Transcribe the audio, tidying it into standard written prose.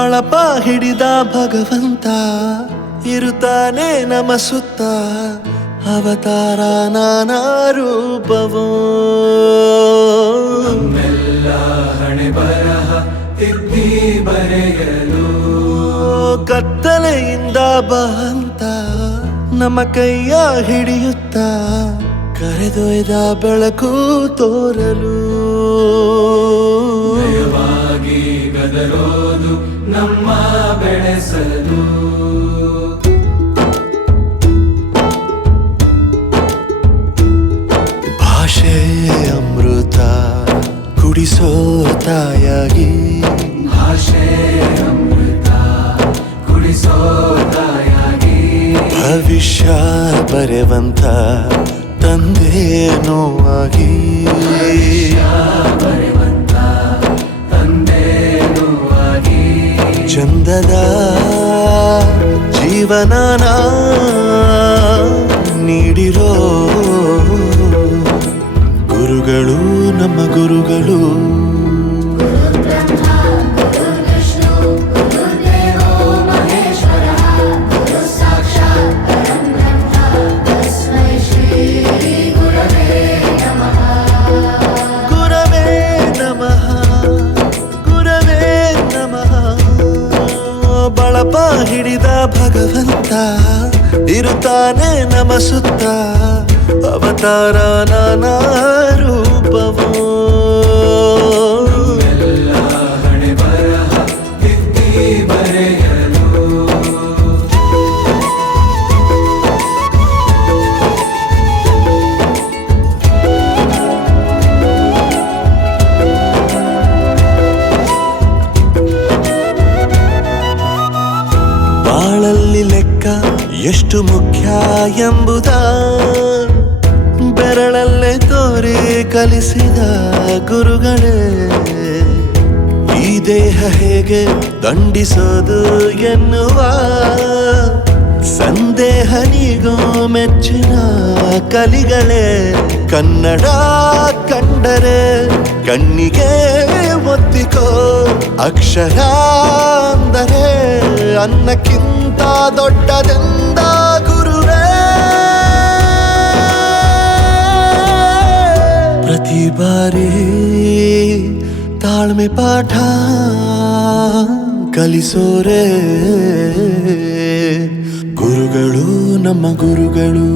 ಬಳಪ ಹಿಡಿದ ಭಗವಂತ ಇರುತ್ತಾನೆ ನಮ ಸುತ್ತ ಅವತಾರ ನಾನಾ ರೂಪವೋ ನಮ್ಮೆಲ್ಲ ಹಣೆ ಬರಹ ತಿದ್ದಿ ಬರೆಯಲು ಕತ್ತಲೆಯಿಂದ ಬಂತ ನಮ್ಮ ಕೈಯ ಹಿಡಿಯುತ್ತ ಕರೆದೊಯ್ದ ಬೆಳಕು ತೋರಲು ನಯವಾಗಿ ಗದರೋದು ನಮ್ಮ ಬೆಳೆಸಲು ಭಾಷೆ ಅಮೃತ ಕುಡಿಸೋ ತಾಯಾಗಿ ಭಾಷೆ ಅಮೃತ ಕುಡಿಸೋ ತಾಯಾಗಿ ಭವಿಷ್ಯ ಬರೆವಂತ ತಂದೆ ನೋವಾಗಿ ಬರೆವಂತ ತಂದೆನುವಾಗಿ ಚಂದದ ಜೀವನನ ನೀಡಿರೋ ಗುರುಗಳು ನಮ್ಮ ಗುರುಗಳು ಗುರವೇ ನಮಃ ಗುರವೇ ನಮಃ ಬಳಪ ಹಿಡಿದ ಭಗವಂತ ಇರುತ್ತಾನೆ ನಮ ಸುತ್ತ ಅವತಾರ ನಾನಾ ರೂಪವೋ ಎಲ್ಲ ಹಣೆ ಬರಹ ತಿದ್ದಿ ಬರೆಯಲು ಬಾಳಲ್ಲಿ ಲೆಕ್ಕ ಎಷ್ಟು ಮುಖ್ಯ ಎಂಬುದ ಬೆರಳಲ್ಲೇ ತೋರಿ ಕಲಿಸಿದ ಗುರುಗಳೇ ಈ ದೇಹ ಹೇಗೆ ದಂಡಿಸೋದು ಎನ್ನುವ ಸಂದೇಹ ನೀಗೋ ಮೆಚ್ಚಿನ ಕಲಿಗಳೇ ಕನ್ನಡ ಕಂಡರೆ ಕಣ್ಣಿಗೆ ಒತ್ತಿಕೋ ಅಕ್ಷರ ಅಂದರೆ ಅನ್ನಕ್ಕಿಂತ ದೊಡ್ಡದೆಂದ ಗುರುವೇ ಪ್ರತಿ ಬಾರಿ ತಾಳ್ಮೆ ಪಾಠ ಕಲಿಸೋರೆ ಗುರುಗಳು ನಮ್ಮ ಗುರುಗಳು